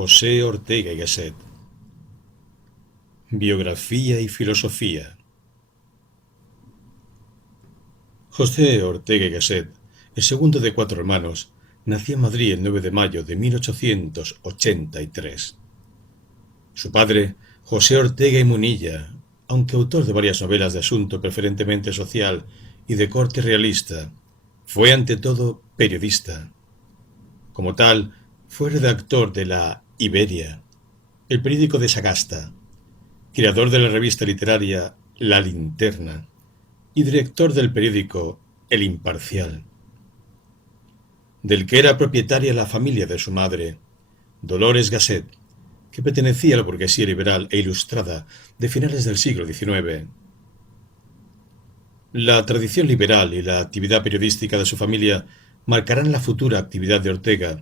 José Ortega y Gasset. Biografía y filosofía. José Ortega y Gasset, el segundo de cuatro hermanos, nació en Madrid el 9 de mayo de 1883. Su padre, José Ortega y Munilla, aunque autor de varias novelas de asunto preferentemente social y de corte realista, fue ante todo periodista. Como tal, fue redactor de la Iberia, el periódico de Sagasta, creador de la revista literaria La Linterna y director del periódico El Imparcial, del que era propietaria la familia de su madre, Dolores Gasset, que pertenecía a la burguesía liberal e ilustrada de finales del siglo XIX. La tradición liberal y la actividad periodística de su familia marcarán la futura actividad de Ortega,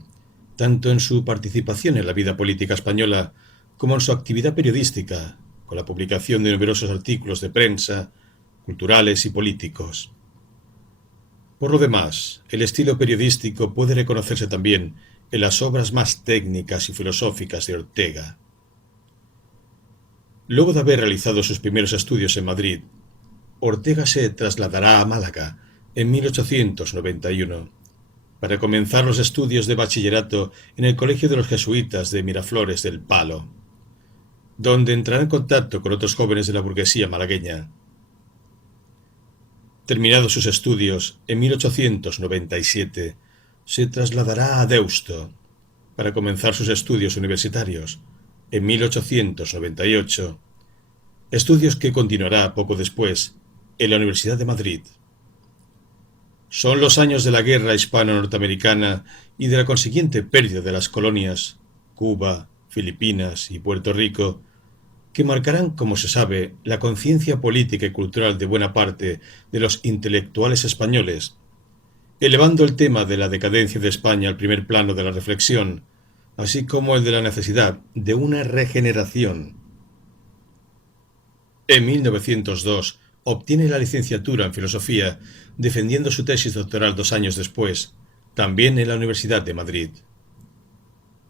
tanto en su participación en la vida política española como en su actividad periodística, con la publicación de numerosos artículos de prensa, culturales y políticos. Por lo demás, el estilo periodístico puede reconocerse también en las obras más técnicas y filosóficas de Ortega. Luego de haber realizado sus primeros estudios en Madrid, Ortega se trasladará a Málaga en 1891 para comenzar los estudios de bachillerato en el Colegio de los Jesuitas de Miraflores del Palo, donde entrará en contacto con otros jóvenes de la burguesía malagueña. Terminados sus estudios, en 1897 se trasladará a Deusto para comenzar sus estudios universitarios en 1898, estudios que continuará poco después en la Universidad de Madrid. Son los años de la guerra hispano-norteamericana y de la consiguiente pérdida de las colonias Cuba, Filipinas y Puerto Rico que marcarán, como se sabe, la conciencia política y cultural de buena parte de los intelectuales españoles, elevando el tema de la decadencia de España al primer plano de la reflexión, así como el de la necesidad de una regeneración. En 1902 obtiene la licenciatura en filosofía, defendiendo su tesis doctoral 2 años después, también en la Universidad de Madrid.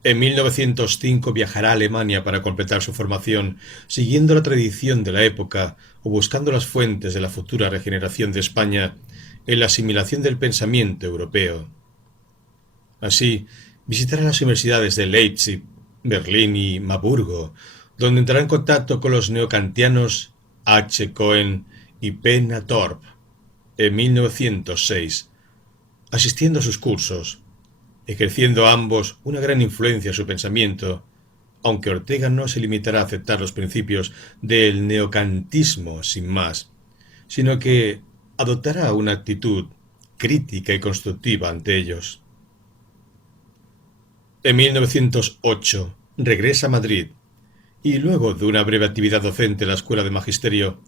En 1905 viajará a Alemania para completar su formación, siguiendo la tradición de la época o buscando las fuentes de la futura regeneración de España en la asimilación del pensamiento europeo. Así, visitará las universidades de Leipzig, Berlín y Marburgo, donde entrará en contacto con los neokantianos H. Cohen y P. Nathorp en 1906, asistiendo a sus cursos, ejerciendo a ambos una gran influencia en su pensamiento, aunque Ortega no se limitará a aceptar los principios del neokantismo sin más, sino que adoptará una actitud crítica y constructiva ante ellos. En 1908 regresa a Madrid y luego de una breve actividad docente en la Escuela de Magisterio,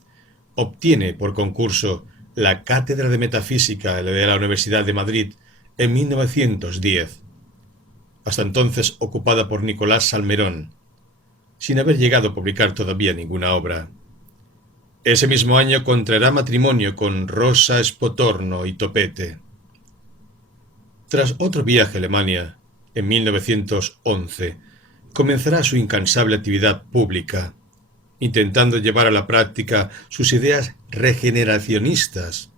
obtiene por concurso la cátedra de Metafísica de la Universidad de Madrid en 1910, hasta entonces ocupada por Nicolás Salmerón, sin haber llegado a publicar todavía ninguna obra. Ese mismo año contraerá matrimonio con Rosa Espotorno y Topete. Tras otro viaje a Alemania, en 1911, comenzará su incansable actividad pública, intentando llevar a la práctica sus ideas regeneracionistas.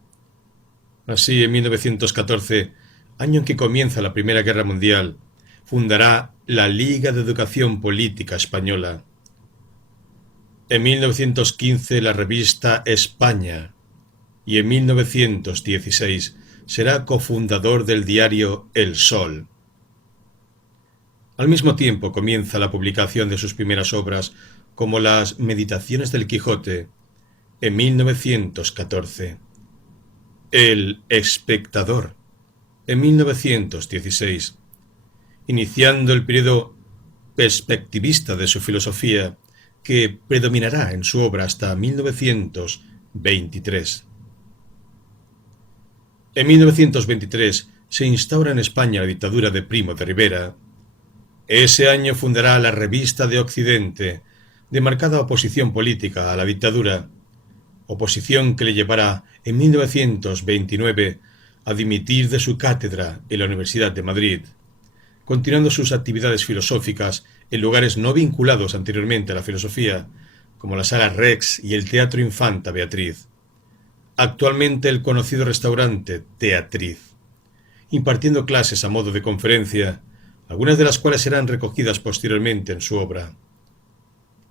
Así, en 1914, año en que comienza la Primera Guerra Mundial, fundará la Liga de Educación Política Española. En 1915 la revista España y en 1916 será cofundador del diario El Sol. Al mismo tiempo comienza la publicación de sus primeras obras, como las Meditaciones del Quijote, en 1914, El Espectador, en 1916, iniciando el periodo perspectivista de su filosofía, que predominará en su obra hasta 1923. En 1923 se instaura en España la dictadura de Primo de Rivera. Ese año fundará la Revista de Occidente, de marcada oposición política a la dictadura, oposición que le llevará en 1929 a dimitir de su cátedra en la Universidad de Madrid, continuando sus actividades filosóficas en lugares no vinculados anteriormente a la filosofía, como la Sala Rex y el Teatro Infanta Beatriz. Actualmente el conocido restaurante Teatriz, impartiendo clases a modo de conferencia, algunas de las cuales serán recogidas posteriormente en su obra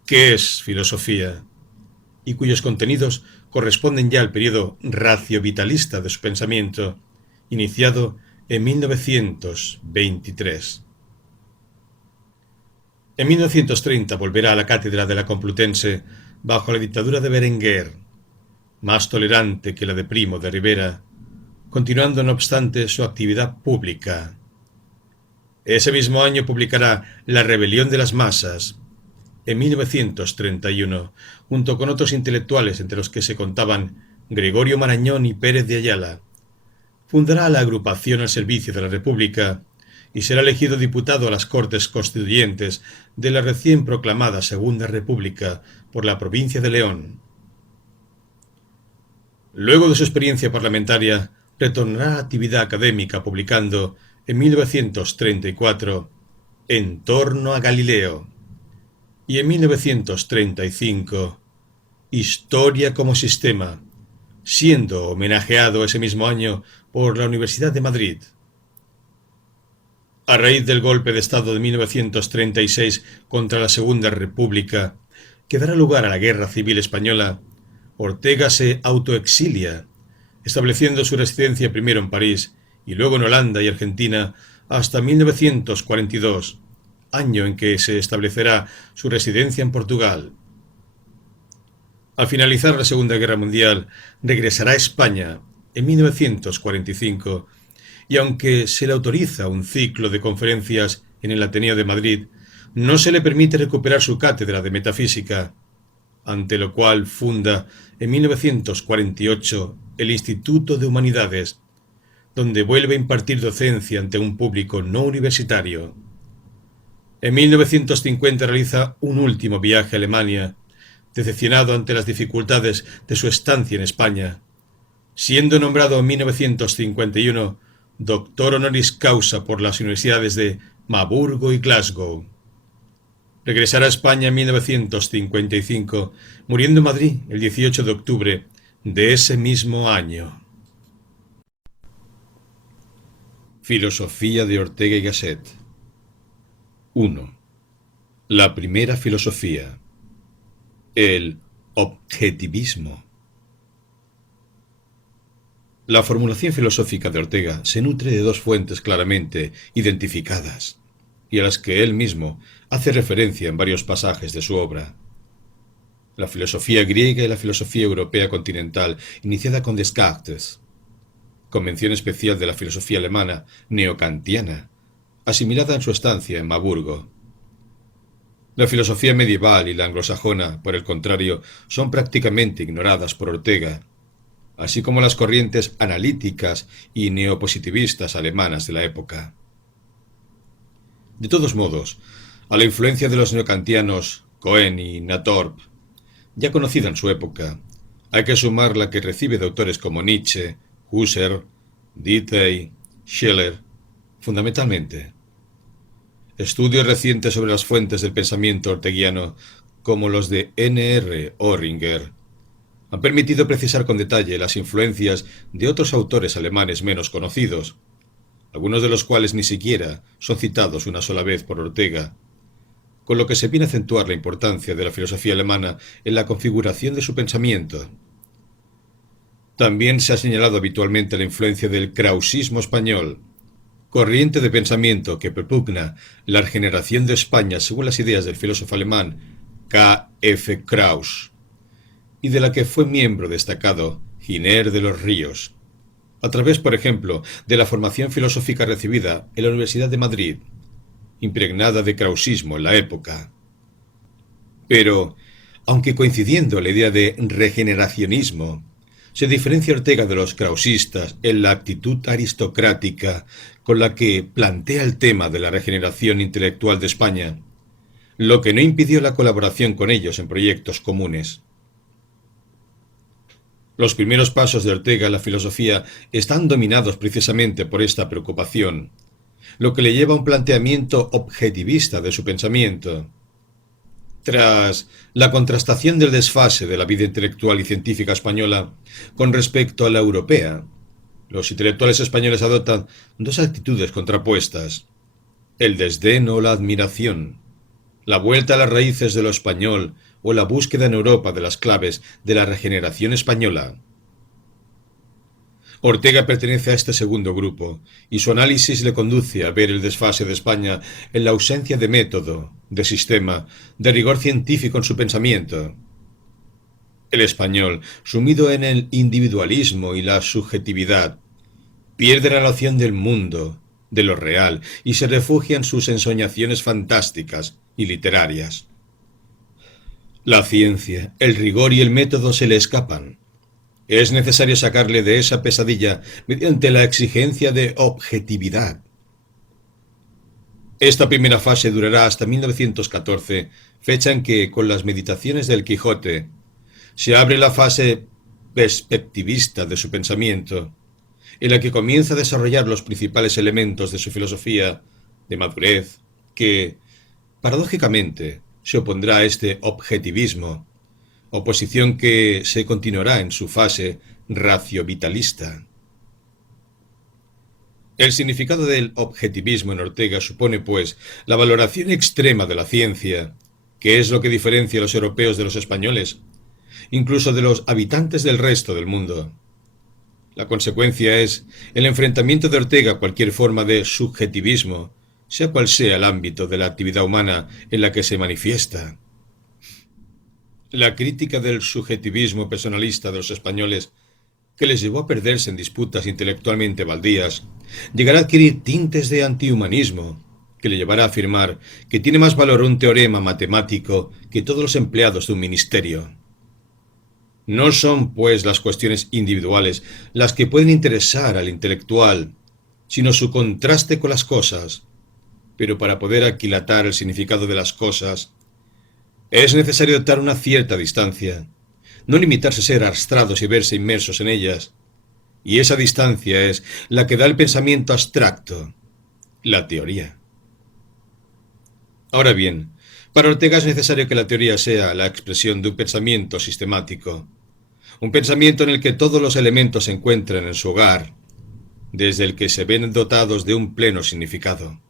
¿Qué es filosofía?, y cuyos contenidos corresponden ya al periodo raciovitalista de su pensamiento, iniciado en 1923. En 1930 volverá a la cátedra de la Complutense bajo la dictadura de Berenguer, más tolerante que la de Primo de Rivera, continuando no obstante su actividad pública. Ese mismo año publicará La rebelión de las masas, en 1931, junto con otros intelectuales entre los que se contaban Gregorio Marañón y Pérez de Ayala. Fundará la agrupación al servicio de la República y será elegido diputado a las Cortes Constituyentes de la recién proclamada Segunda República por la provincia de León. Luego de su experiencia parlamentaria, retornará a la actividad académica publicando, en 1934, En torno a Galileo, y en 1935, Historia como sistema, siendo homenajeado ese mismo año por la Universidad de Madrid. A raíz del golpe de Estado de 1936 contra la Segunda República, que dará lugar a la Guerra Civil Española, Ortega se autoexilia, estableciendo su residencia primero en París y luego en Holanda y Argentina hasta 1942, año en que se establecerá su residencia en Portugal. Al finalizar la Segunda Guerra Mundial, regresará a España en 1945 y aunque se le autoriza un ciclo de conferencias en el Ateneo de Madrid, no se le permite recuperar su cátedra de metafísica, ante lo cual funda en 1948 el Instituto de Humanidades, donde vuelve a impartir docencia ante un público no universitario. En 1950 realiza un último viaje a Alemania, decepcionado ante las dificultades de su estancia en España, siendo nombrado en 1951 doctor honoris causa por las universidades de Marburgo y Glasgow. Regresará a España en 1955, muriendo en Madrid el 18 de octubre de ese mismo año. Filosofía de Ortega y Gasset. 1. La primera filosofía. El objetivismo. La formulación filosófica de Ortega se nutre de dos fuentes claramente identificadas, y a las que él mismo hace referencia en varios pasajes de su obra. La filosofía griega y la filosofía europea continental, iniciada con Descartes. Convención especial de la filosofía alemana neokantiana, asimilada en su estancia en Marburgo. La filosofía medieval y la anglosajona, por el contrario, son prácticamente ignoradas por Ortega, así como las corrientes analíticas y neopositivistas alemanas de la época. De todos modos, a la influencia de los neokantianos Cohen y Nathorp, ya conocida en su época, hay que sumar la que recibe de autores como Nietzsche, Husserl, Dilthey, Schiller, fundamentalmente. Estudios recientes sobre las fuentes del pensamiento orteguiano, como los de N.R. Oehringer, han permitido precisar con detalle las influencias de otros autores alemanes menos conocidos, algunos de los cuales ni siquiera son citados una sola vez por Ortega, con lo que se viene a acentuar la importancia de la filosofía alemana en la configuración de su pensamiento. También se ha señalado habitualmente la influencia del krausismo español, corriente de pensamiento que propugna la regeneración de España según las ideas del filósofo alemán K. F. Kraus, y de la que fue miembro destacado Giner de los Ríos, a través, por ejemplo, de la formación filosófica recibida en la Universidad de Madrid, impregnada de krausismo en la época. Pero, aunque coincidiendo la idea de regeneracionismo, se diferencia Ortega de los krausistas en la actitud aristocrática con la que plantea el tema de la regeneración intelectual de España, lo que no impidió la colaboración con ellos en proyectos comunes. Los primeros pasos de Ortega en la filosofía están dominados precisamente por esta preocupación, lo que le lleva a un planteamiento objetivista de su pensamiento. Tras la contrastación del desfase de la vida intelectual y científica española con respecto a la europea, los intelectuales españoles adoptan dos actitudes contrapuestas: el desdén o la admiración, la vuelta a las raíces de lo español o la búsqueda en Europa de las claves de la regeneración española. Ortega pertenece a este segundo grupo, y su análisis le conduce a ver el desfase de España en la ausencia de método, de sistema, de rigor científico en su pensamiento. El español, sumido en el individualismo y la subjetividad, pierde la noción del mundo, de lo real, y se refugia en sus ensoñaciones fantásticas y literarias. La ciencia, el rigor y el método se le escapan. Es necesario sacarle de esa pesadilla mediante la exigencia de objetividad. Esta primera fase durará hasta 1914, fecha en que, con las meditaciones del Quijote, se abre la fase perspectivista de su pensamiento, en la que comienza a desarrollar los principales elementos de su filosofía de madurez, que, paradójicamente, se opondrá a este objetivismo, oposición que se continuará en su fase raciovitalista. El significado del objetivismo en Ortega supone, pues, la valoración extrema de la ciencia, que es lo que diferencia a los europeos de los españoles, incluso de los habitantes del resto del mundo. La consecuencia es el enfrentamiento de Ortega a cualquier forma de subjetivismo, sea cual sea el ámbito de la actividad humana en la que se manifiesta. La crítica del subjetivismo personalista de los españoles, que les llevó a perderse en disputas intelectualmente baldías, llegará a adquirir tintes de antihumanismo, que le llevará a afirmar que tiene más valor un teorema matemático que todos los empleados de un ministerio. No son, pues, las cuestiones individuales las que pueden interesar al intelectual, sino su contraste con las cosas. Pero para poder aquilatar el significado de las cosas, es necesario adoptar una cierta distancia, no limitarse a ser arrastrados y verse inmersos en ellas. Y esa distancia es la que da el pensamiento abstracto, la teoría. Ahora bien, para Ortega es necesario que la teoría sea la expresión de un pensamiento sistemático, un pensamiento en el que todos los elementos se encuentran en su hogar, desde el que se ven dotados de un pleno significado.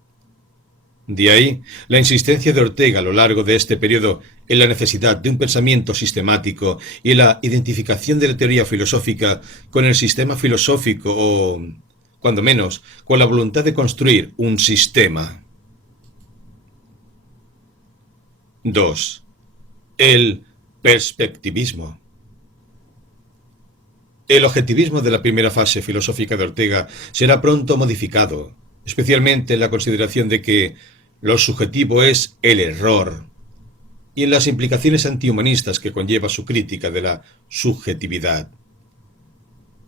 De ahí la insistencia de Ortega a lo largo de este periodo en la necesidad de un pensamiento sistemático y la identificación de la teoría filosófica con el sistema filosófico o, cuando menos, con la voluntad de construir un sistema. 2. El perspectivismo. El objetivismo de la primera fase filosófica de Ortega será pronto modificado, especialmente en la consideración de que lo subjetivo es el error, y en las implicaciones antihumanistas que conlleva su crítica de la subjetividad.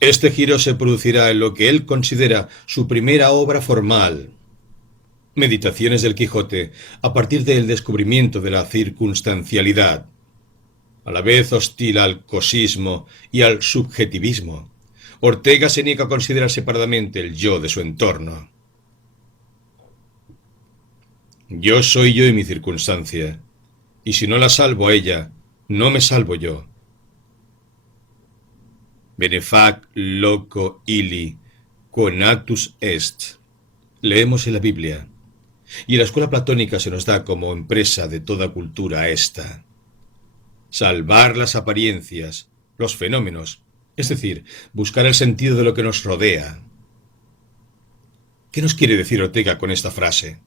Este giro se producirá en lo que él considera su primera obra formal, Meditaciones del Quijote, a partir del descubrimiento de la circunstancialidad, a la vez hostil al cosismo y al subjetivismo. Ortega se niega a considerar separadamente el yo de su entorno. Yo soy yo y mi circunstancia, y si no la salvo a ella, no me salvo yo. Benefac loco illi, conatus est. Leemos en la Biblia, y en la escuela platónica se nos da como empresa de toda cultura esta: salvar las apariencias, los fenómenos, es decir, buscar el sentido de lo que nos rodea. ¿Qué nos quiere decir Ortega con esta frase?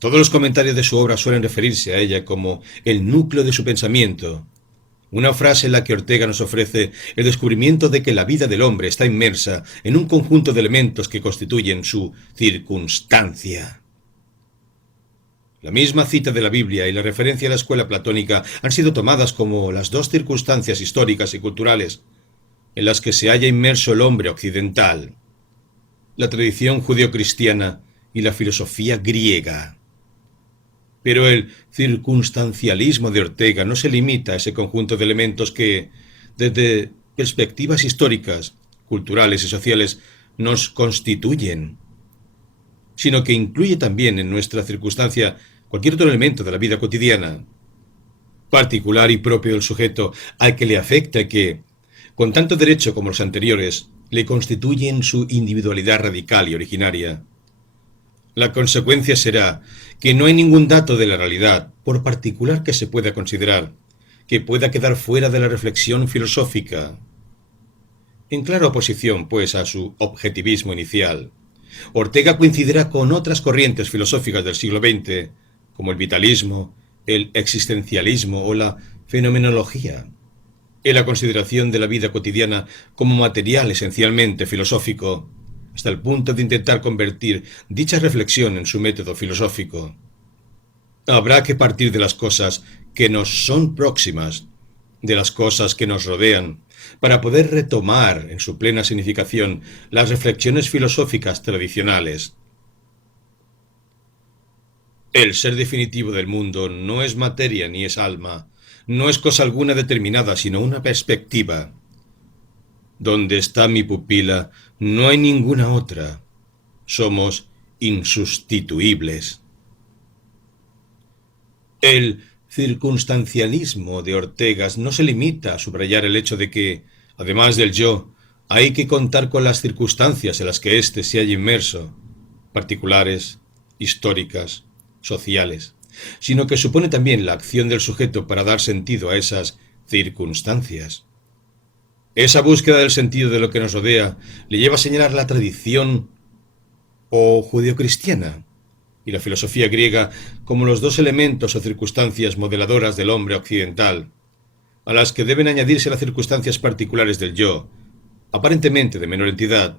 Todos los comentarios de su obra suelen referirse a ella como el núcleo de su pensamiento, una frase en la que Ortega nos ofrece el descubrimiento de que la vida del hombre está inmersa en un conjunto de elementos que constituyen su circunstancia. La misma cita de la Biblia y la referencia a la escuela platónica han sido tomadas como las dos circunstancias históricas y culturales en las que se halla inmerso el hombre occidental: la tradición judeocristiana y la filosofía griega. Pero el circunstancialismo de Ortega no se limita a ese conjunto de elementos que, desde perspectivas históricas, culturales y sociales, nos constituyen. sino que incluye también en nuestra circunstancia cualquier otro elemento de la vida cotidiana, particular y propio del sujeto al que le afecta y que, con tanto derecho como los anteriores, le constituyen su individualidad radical y originaria. La consecuencia será que no hay ningún dato de la realidad, por particular que se pueda considerar, que pueda quedar fuera de la reflexión filosófica. En clara oposición, pues, a su objetivismo inicial, Ortega coincidirá con otras corrientes filosóficas del siglo XX, como el vitalismo, el existencialismo o la fenomenología, en la consideración de la vida cotidiana como material esencialmente filosófico, hasta el punto de intentar convertir dicha reflexión en su método filosófico. Habrá que partir de las cosas que nos son próximas, de las cosas que nos rodean, para poder retomar en su plena significación las reflexiones filosóficas tradicionales. El ser definitivo del mundo no es materia ni es alma, no es cosa alguna determinada, sino una perspectiva. Donde está mi pupila, no hay ninguna otra. Somos insustituibles. El circunstancialismo de Ortega no se limita a subrayar el hecho de que, además del yo, hay que contar con las circunstancias en las que éste se halla inmerso, particulares, históricas, sociales, sino que supone también la acción del sujeto para dar sentido a esas circunstancias. Esa búsqueda del sentido de lo que nos rodea le lleva a señalar la tradición o judeocristiana y la filosofía griega como los dos elementos o circunstancias modeladoras del hombre occidental, a las que deben añadirse las circunstancias particulares del yo, aparentemente de menor entidad,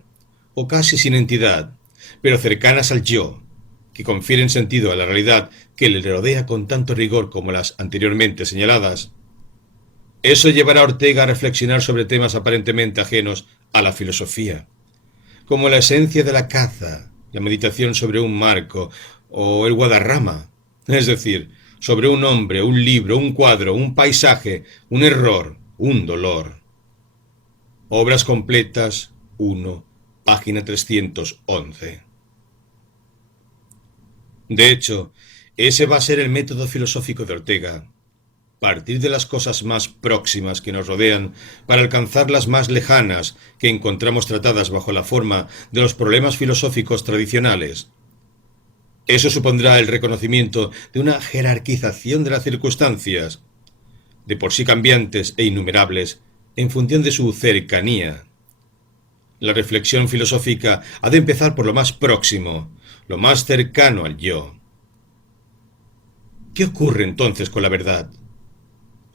o casi sin entidad, pero cercanas al yo, que confieren sentido a la realidad que le rodea con tanto rigor como las anteriormente señaladas. Eso llevará a Ortega a reflexionar sobre temas aparentemente ajenos a la filosofía, como la esencia de la caza, la meditación sobre un marco o el Guadarrama, es decir, sobre un hombre, un libro, un cuadro, un paisaje, un error, un dolor. Obras completas, 1, página 311. De hecho, ese va a ser el método filosófico de Ortega. Partir de las cosas más próximas que nos rodean para alcanzar las más lejanas que encontramos tratadas bajo la forma de los problemas filosóficos tradicionales. Eso supondrá el reconocimiento de una jerarquización de las circunstancias, de por sí cambiantes e innumerables, en función de su cercanía. La reflexión filosófica ha de empezar por lo más próximo, lo más cercano al yo. ¿Qué ocurre entonces con la verdad?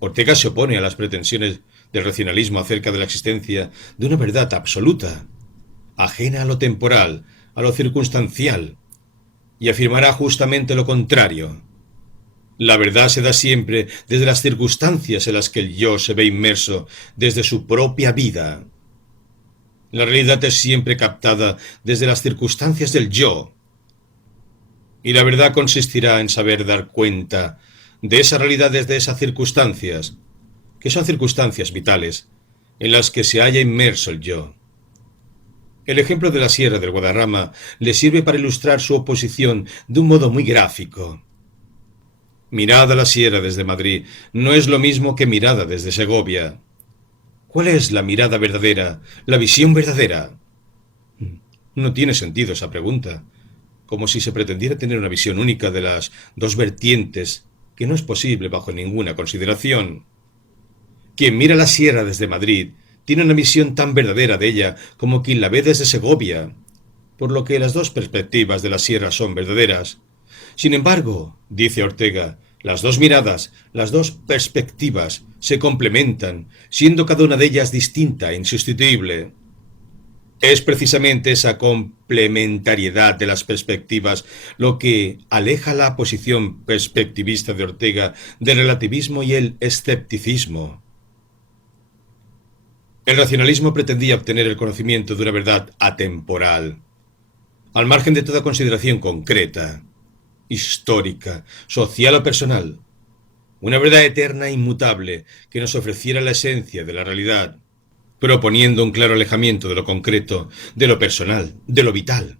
Ortega se opone a las pretensiones del racionalismo acerca de la existencia de una verdad absoluta, ajena a lo temporal, a lo circunstancial, y afirmará justamente lo contrario. La verdad se da siempre desde las circunstancias en las que el yo se ve inmerso, desde su propia vida. La realidad es siempre captada desde las circunstancias del yo, y la verdad consistirá en saber dar cuenta de esa realidad desde esas circunstancias, que son circunstancias vitales, en las que se halla inmerso el yo. El ejemplo de la Sierra del Guadarrama le sirve para ilustrar su oposición de un modo muy gráfico. Mirada a la sierra desde Madrid no es lo mismo que mirada desde Segovia. ¿Cuál es la mirada verdadera, la visión verdadera? No tiene sentido esa pregunta, como si se pretendiera tener una visión única de las dos vertientes, que no es posible bajo ninguna consideración. Quien mira la sierra desde Madrid tiene una visión tan verdadera de ella como quien la ve desde Segovia, por lo que las dos perspectivas de la sierra son verdaderas. Sin embargo, dice Ortega, las dos miradas, las dos perspectivas se complementan, siendo cada una de ellas distinta e insustituible. Es precisamente esa complementariedad de las perspectivas lo que aleja la posición perspectivista de Ortega del relativismo y el escepticismo. El racionalismo pretendía obtener el conocimiento de una verdad atemporal, al margen de toda consideración concreta, histórica, social o personal, una verdad eterna e inmutable que nos ofreciera la esencia de la realidad, proponiendo un claro alejamiento de lo concreto, de lo personal, de lo vital.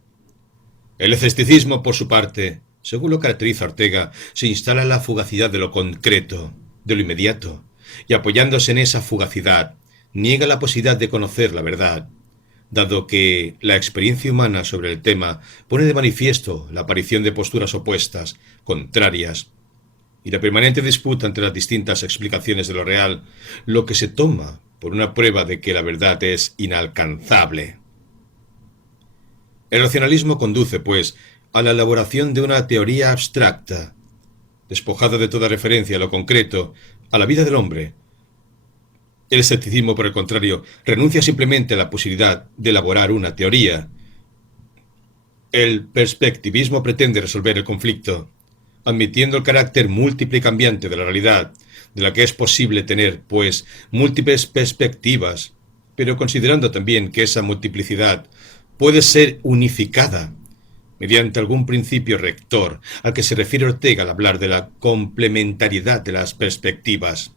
El escepticismo, por su parte, según lo caracteriza Ortega, se instala en la fugacidad de lo concreto, de lo inmediato, y apoyándose en esa fugacidad, niega la posibilidad de conocer la verdad, dado que la experiencia humana sobre el tema pone de manifiesto la aparición de posturas opuestas, contrarias, y la permanente disputa entre las distintas explicaciones de lo real, lo que se toma por una prueba de que la verdad es inalcanzable. El racionalismo conduce, pues, a la elaboración de una teoría abstracta, despojada de toda referencia a lo concreto, a la vida del hombre. El escepticismo, por el contrario, renuncia simplemente a la posibilidad de elaborar una teoría. El perspectivismo pretende resolver el conflicto, admitiendo el carácter múltiple y cambiante de la realidad, de la que es posible tener, pues, múltiples perspectivas, pero considerando también que esa multiplicidad puede ser unificada mediante algún principio rector al que se refiere Ortega al hablar de la complementariedad de las perspectivas.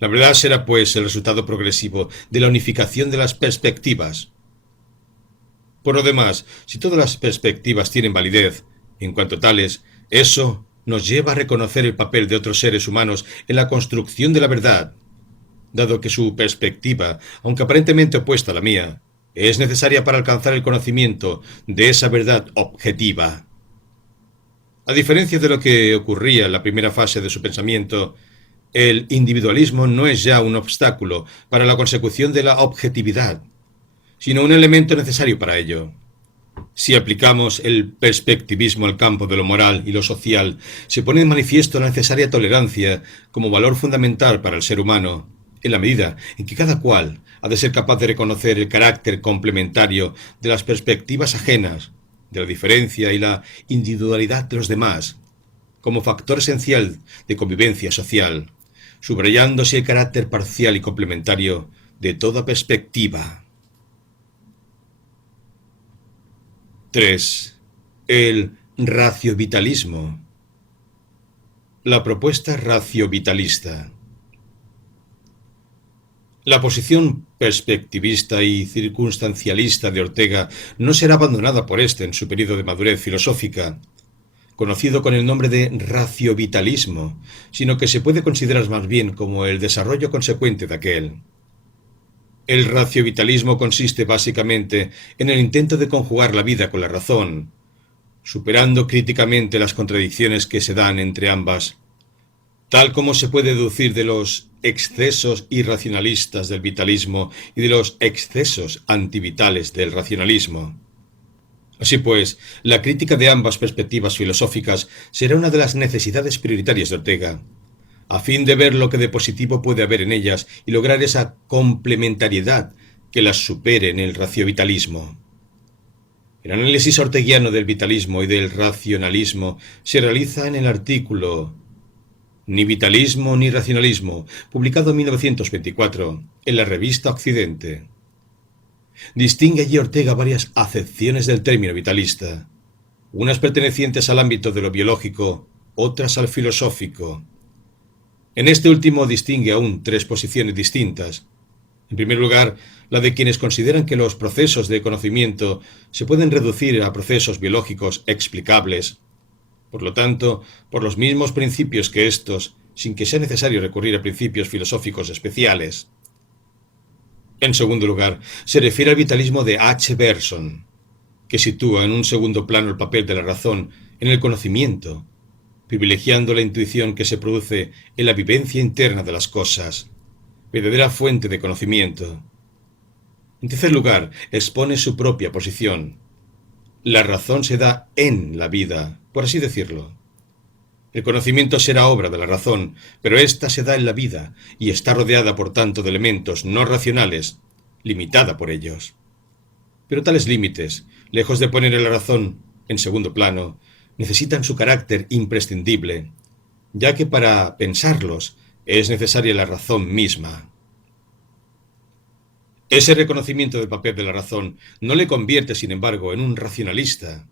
La verdad será, pues, el resultado progresivo de la unificación de las perspectivas. Por lo demás, si todas las perspectivas tienen validez, en cuanto tales, eso nos lleva a reconocer el papel de otros seres humanos en la construcción de la verdad, dado que su perspectiva, aunque aparentemente opuesta a la mía, es necesaria para alcanzar el conocimiento de esa verdad objetiva. A diferencia de lo que ocurría en la primera fase de su pensamiento, el individualismo no es ya un obstáculo para la consecución de la objetividad, sino un elemento necesario para ello. Si aplicamos el perspectivismo al campo de lo moral y lo social, se pone en manifiesto la necesaria tolerancia como valor fundamental para el ser humano, en la medida en que cada cual ha de ser capaz de reconocer el carácter complementario de las perspectivas ajenas, de la diferencia y la individualidad de los demás, como factor esencial de convivencia social, subrayándose el carácter parcial y complementario de toda perspectiva. 3. El raciovitalismo. La propuesta raciovitalista. La posición perspectivista y circunstancialista de Ortega no será abandonada por éste en su periodo de madurez filosófica, conocido con el nombre de raciovitalismo, sino que se puede considerar más bien como el desarrollo consecuente de aquel. El raciovitalismo consiste básicamente en el intento de conjugar la vida con la razón, superando críticamente las contradicciones que se dan entre ambas, tal como se puede deducir de los excesos irracionalistas del vitalismo y de los excesos antivitales del racionalismo. Así pues, la crítica de ambas perspectivas filosóficas será una de las necesidades prioritarias de Ortega, a fin de ver lo que de positivo puede haber en ellas y lograr esa complementariedad que las supere en el raciovitalismo. El análisis orteguiano del vitalismo y del racionalismo se realiza en el artículo Ni vitalismo ni racionalismo, publicado en 1924 en la revista Occidente. Distingue allí Ortega varias acepciones del término vitalista, unas pertenecientes al ámbito de lo biológico, otras al filosófico. En este último distingue aún tres posiciones distintas. En primer lugar, la de quienes consideran que los procesos de conocimiento se pueden reducir a procesos biológicos explicables, por lo tanto, por los mismos principios que estos, sin que sea necesario recurrir a principios filosóficos especiales. En segundo lugar, se refiere al vitalismo de H. Bergson, que sitúa en un segundo plano el papel de la razón en el conocimiento, privilegiando la intuición que se produce en la vivencia interna de las cosas, verdadera fuente de conocimiento. En tercer lugar, expone su propia posición. La razón se da en la vida, por así decirlo. El conocimiento será obra de la razón, pero ésta se da en la vida y está rodeada por tanto de elementos no racionales, limitada por ellos. Pero tales límites, lejos de poner a la razón en segundo plano, necesitan su carácter imprescindible, ya que para pensarlos es necesaria la razón misma. Ese reconocimiento del papel de la razón no le convierte, sin embargo, en un racionalista.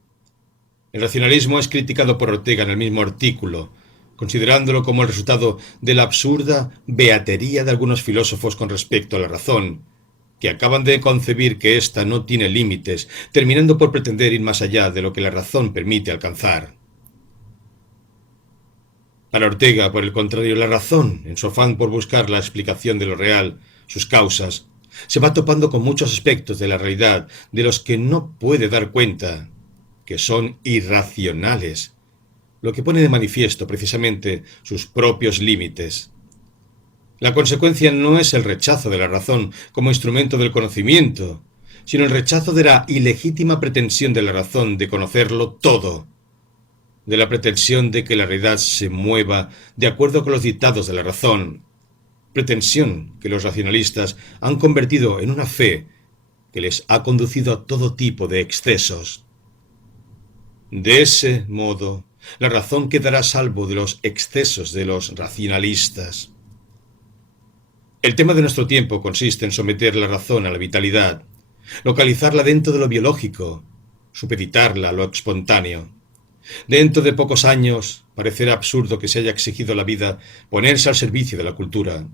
El racionalismo es criticado por Ortega en el mismo artículo, considerándolo como el resultado de la absurda beatería de algunos filósofos con respecto a la razón, que acaban de concebir que ésta no tiene límites, terminando por pretender ir más allá de lo que la razón permite alcanzar. Para Ortega, por el contrario, la razón, en su afán por buscar la explicación de lo real, sus causas, se va topando con muchos aspectos de la realidad de los que no puede dar cuenta, que son irracionales, lo que pone de manifiesto precisamente sus propios límites. La consecuencia no es el rechazo de la razón como instrumento del conocimiento, sino el rechazo de la ilegítima pretensión de la razón de conocerlo todo, de la pretensión de que la realidad se mueva de acuerdo con los dictados de la razón, pretensión que los racionalistas han convertido en una fe que les ha conducido a todo tipo de excesos. De ese modo, la razón quedará a salvo de los excesos de los racionalistas. El tema de nuestro tiempo consiste en someter la razón a la vitalidad, localizarla dentro de lo biológico, supeditarla a lo espontáneo. Dentro de pocos años, parecerá absurdo que se haya exigido a la vida ponerse al servicio de la cultura.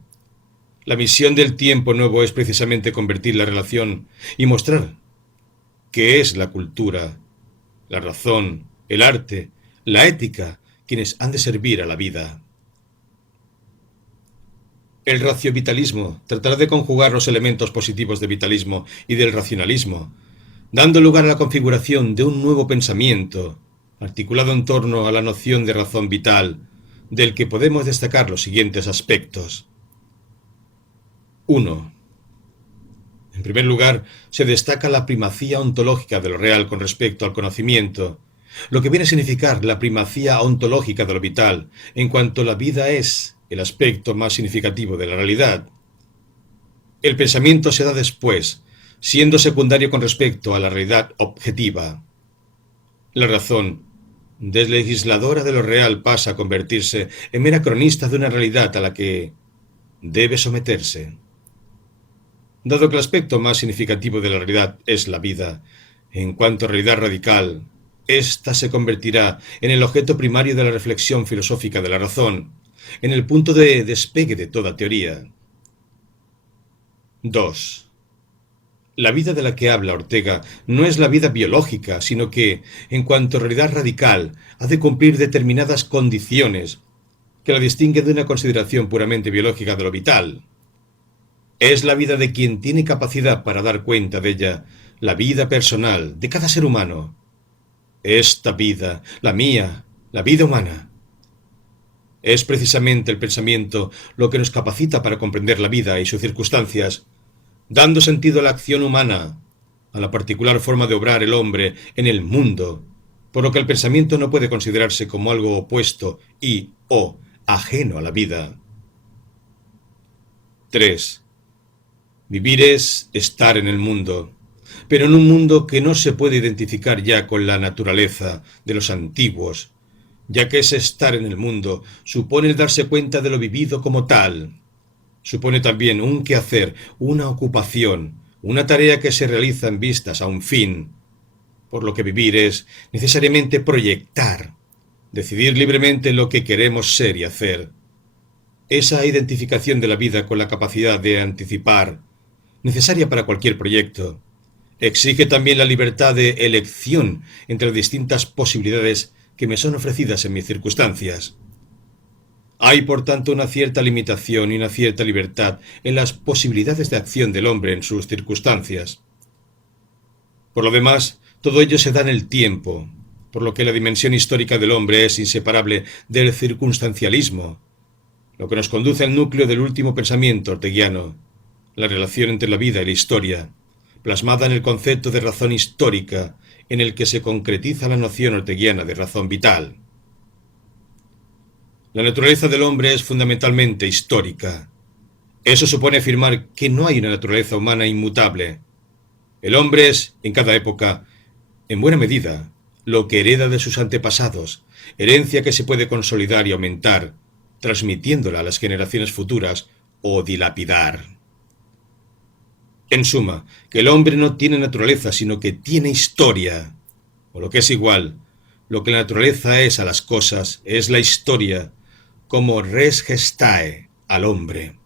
La misión del tiempo nuevo es precisamente convertir la relación y mostrar qué es la cultura, la razón, el arte, la ética, quienes han de servir a la vida. El raciovitalismo tratará de conjugar los elementos positivos del vitalismo y del racionalismo, dando lugar a la configuración de un nuevo pensamiento, articulado en torno a la noción de razón vital, del que podemos destacar los siguientes aspectos. 1. En primer lugar, se destaca la primacía ontológica de lo real con respecto al conocimiento, lo que viene a significar la primacía ontológica de lo vital, en cuanto la vida es el aspecto más significativo de la realidad. El pensamiento se da después, siendo secundario con respecto a la realidad objetiva. La razón, deslegisladora de lo real, pasa a convertirse en mera cronista de una realidad a la que debe someterse. Dado que el aspecto más significativo de la realidad es la vida, en cuanto a realidad radical, ésta se convertirá en el objeto primario de la reflexión filosófica de la razón, en el punto de despegue de toda teoría. 2. La vida de la que habla Ortega no es la vida biológica, sino que, en cuanto a realidad radical, ha de cumplir determinadas condiciones que la distinguen de una consideración puramente biológica de lo vital. Es la vida de quien tiene capacidad para dar cuenta de ella, la vida personal de cada ser humano. Esta vida, la mía, la vida humana. Es precisamente el pensamiento lo que nos capacita para comprender la vida y sus circunstancias, dando sentido a la acción humana, a la particular forma de obrar el hombre en el mundo, por lo que el pensamiento no puede considerarse como algo opuesto y o ajeno a la vida. 3. Vivir es estar en el mundo, pero en un mundo que no se puede identificar ya con la naturaleza de los antiguos, ya que ese estar en el mundo supone el darse cuenta de lo vivido como tal. Supone también un quehacer, una ocupación, una tarea que se realiza en vistas a un fin, por lo que vivir es necesariamente proyectar, decidir libremente lo que queremos ser y hacer. Esa identificación de la vida con la capacidad de anticipar, necesaria para cualquier proyecto, exige también la libertad de elección entre las distintas posibilidades que me son ofrecidas en mis circunstancias. Hay, por tanto, una cierta limitación y una cierta libertad en las posibilidades de acción del hombre en sus circunstancias. Por lo demás, todo ello se da en el tiempo, por lo que la dimensión histórica del hombre es inseparable del circunstancialismo, lo que nos conduce al núcleo del último pensamiento orteguiano, la relación entre la vida y la historia, plasmada en el concepto de razón histórica, en el que se concretiza la noción orteguiana de razón vital. La naturaleza del hombre es fundamentalmente histórica. Eso supone afirmar que no hay una naturaleza humana inmutable. El hombre es, en cada época, en buena medida, lo que hereda de sus antepasados, herencia que se puede consolidar y aumentar, transmitiéndola a las generaciones futuras o dilapidar. En suma, que el hombre no tiene naturaleza, sino que tiene historia. O lo que es igual, lo que la naturaleza es a las cosas, es la historia, como res gestae al hombre.